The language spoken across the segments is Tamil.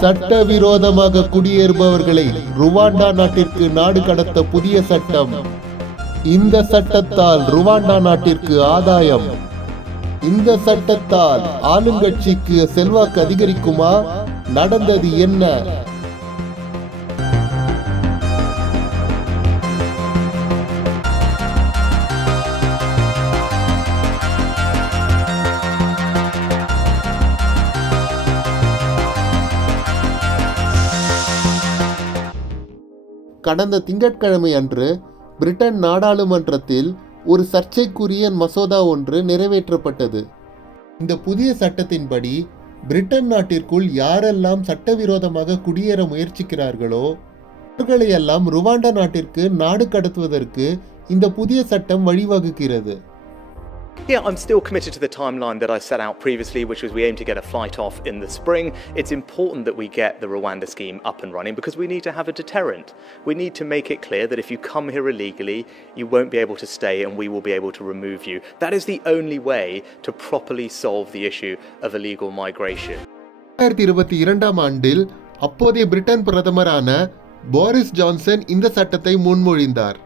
சட்டவிரோதமாக குடியேறுபவர்களை ருவாண்டா நாட்டிற்கு நாடு கடத்த புதிய சட்டம். இந்த சட்டத்தால் ருவாண்டா நாட்டிற்கு ஆதாயம். இந்த சட்டத்தால் ஆளுங்கட்சிக்கு செல்வாக்கு அதிகரிக்குமா? நடந்தது என்ன? கடந்த திங்கட்கிழமை அன்று பிரிட்டன் நாடாளுமன்றத்தில் ஒரு சர்ச்சைக்குரிய மசோதா ஒன்று நிறைவேற்றப்பட்டது. இந்த புதிய சட்டத்தின்படி பிரிட்டன் நாட்டிற்குள் யாரெல்லாம் சட்டவிரோதமாக குடியேற முயற்சிக்கிறார்களோ அவர்களையெல்லாம் ருவாண்டா நாட்டிற்கு நாடு கடத்துவதற்கு இந்த புதிய சட்டம் வழிவகுக்கிறது. Yeah, I'm still committed to the timeline that I set out previously, which was we aim to get a flight off in the spring. It's important that we get the Rwanda scheme up and running because we need to have a deterrent. We need to make it clear that if you come here illegally, you won't be able to stay and we will be able to remove you. That is the only way to properly solve the issue of illegal migration. இரண்டாயிரத்தி இருபத்தி இரண்டாம் ஆண்டில் அப்போதைய பிரிட்டன் பிரதமரான போரிஸ் ஜான்சன் இந்த சட்டத்தை முன்மொழிந்தார்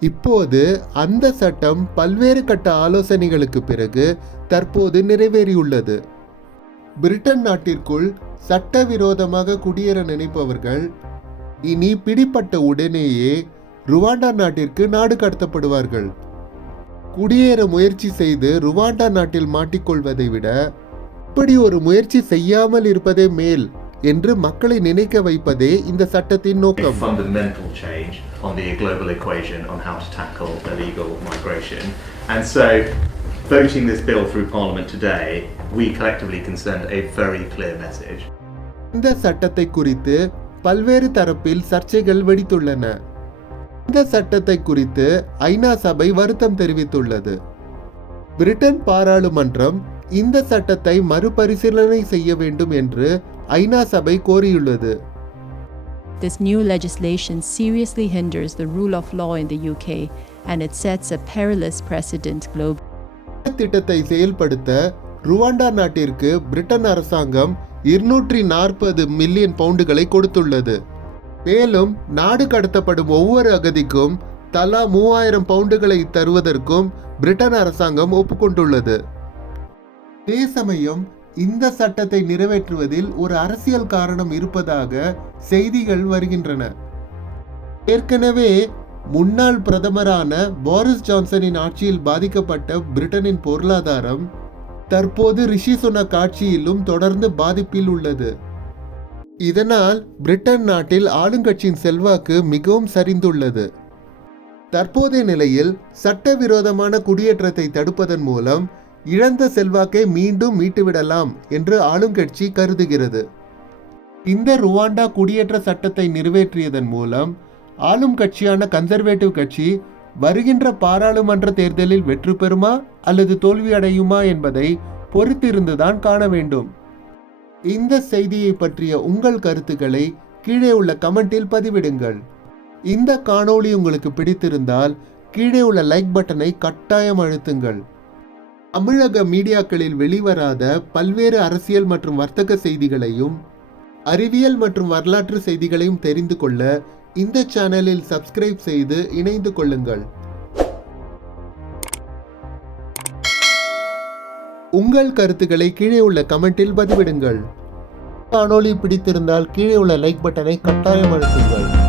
இப்போது அந்த சட்டம் பல்வேறு கட்ட ஆலோசனைகளுக்கு பிறகு தற்போது நிறைவேறியுள்ளது. பிரிட்டன் நாட்டிற்குள் சட்டவிரோதமாக குடியேற நினைப்பவர்கள் இனி பிடிப்பட்ட உடனேயே ருவாண்டா நாட்டிற்கு நாடு கடத்தப்படுவார்கள். குடியேற முயற்சி செய்து ருவாண்டா நாட்டில் மாட்டிக்கொள்வதை விட இப்படி ஒரு முயற்சி செய்யாமல் இருப்பதே மேல். என்று மக்களை நினைக்க வைப்பதே இந்த சட்டத்தின் நோக்கம் on the global equation on how to tackle illegal migration. And so, voting this bill through Parliament today, we collectively can send a very clear message. இந்த சட்டத்தை குறித்து பல்வேறு தரப்பில் சர்ச்சைகள் வெடித்துள்ளன இந்த சட்டத்தை குறித்து ஐநா சபை வருத்தம் தெரிவித்துள்ளது பிரிட்டன் பாராளுமன்றம் இந்த சட்டத்தை மறுபரிசீலனை செய்ய வேண்டும் என்று ஐநா சபை கோரியுள்ளது. This new legislation seriously hinders the rule of law in the UK and it sets a perilous precedent globally. திட்டத்தை செயல்படுத்த ருவாண்டா நாட்டிற்கு பிரிட்டன் அரசாங்கம் இருநூற்றி நாற்பது மில்லியன் பவுண்டுகளை கொடுத்துள்ளது. மேலும் நாடு கடத்தப்படும் ஒவ்வொரு அகதிக்கும் தலா மூவாயிரம் பவுண்டுகளை தருவதற்கும் பிரிட்டன் அரசாங்கம் ஒப்புக்கொண்டுள்ளது. அதே சமயம் இந்த சட்டத்தை நிறைவேற்றுவதில் ஒரு அரசியல் காரணம் இருப்பதாக செய்திகள் வருகின்றன. ஏற்கனவே முன்னாள் பிரதமரான போரிஸ் ஜான்சனின் ஆட்சியில் பாதிக்கப்பட்ட பிரிட்டனின் பொருளாதாரம் தற்போது ரிஷி சுனக் ஆட்சியிலும் தொடர்ந்து பாதிப்பில் உள்ளது. இதனால் பிரிட்டன் நாட்டில் ஆளுங்கட்சியின் செல்வாக்கு மிகவும் சரிந்துள்ளது. தற்போதைய நிலையில் சட்டவிரோதமான குடியேற்றத்தை தடுப்பதன் மூலம் இழந்த செல்வாக்கை மீண்டும் மீட்டுவிடலாம் என்று ஆளுங்கட்சி கருதுகிறது. இந்த ருவாண்டா குடியேற்ற சட்டத்தை நிறைவேற்றியதன் மூலம் ஆளும் கட்சியான கன்சர்வேட்டிவ் கட்சி வருகின்ற பாராளுமன்ற தேர்தலில் வெற்றி பெறுமா அல்லது தோல்வியடையுமா என்பதை பொறுத்திருந்துதான் காண வேண்டும். இந்த செய்தியை பற்றிய உங்கள் கருத்துக்களை கீழே உள்ள கமெண்டில் பதிவிடுங்கள். இந்த காணொளி உங்களுக்கு பிடித்திருந்தால் கீழே உள்ள லைக் பட்டனை கட்டாயம் அழுத்துங்கள். தமிழக மீடியாக்களில் வெளிவராத பல்வேறு அரசியல் மற்றும் வர்த்தக செய்திகளையும் அறிவியல் மற்றும் வரலாற்று செய்திகளையும் தெரிந்து கொள்ள இந்த சேனலில் சப்ஸ்கிரைப் செய்து இணைந்து கொள்ளுங்கள். உங்கள் கருத்துக்களை கீழே உள்ள கமெண்டில் பதிவிடுங்கள். காணொளி பிடித்திருந்தால் கீழே உள்ள லைக் பட்டனை கட்டாயம் அழுத்துங்கள்.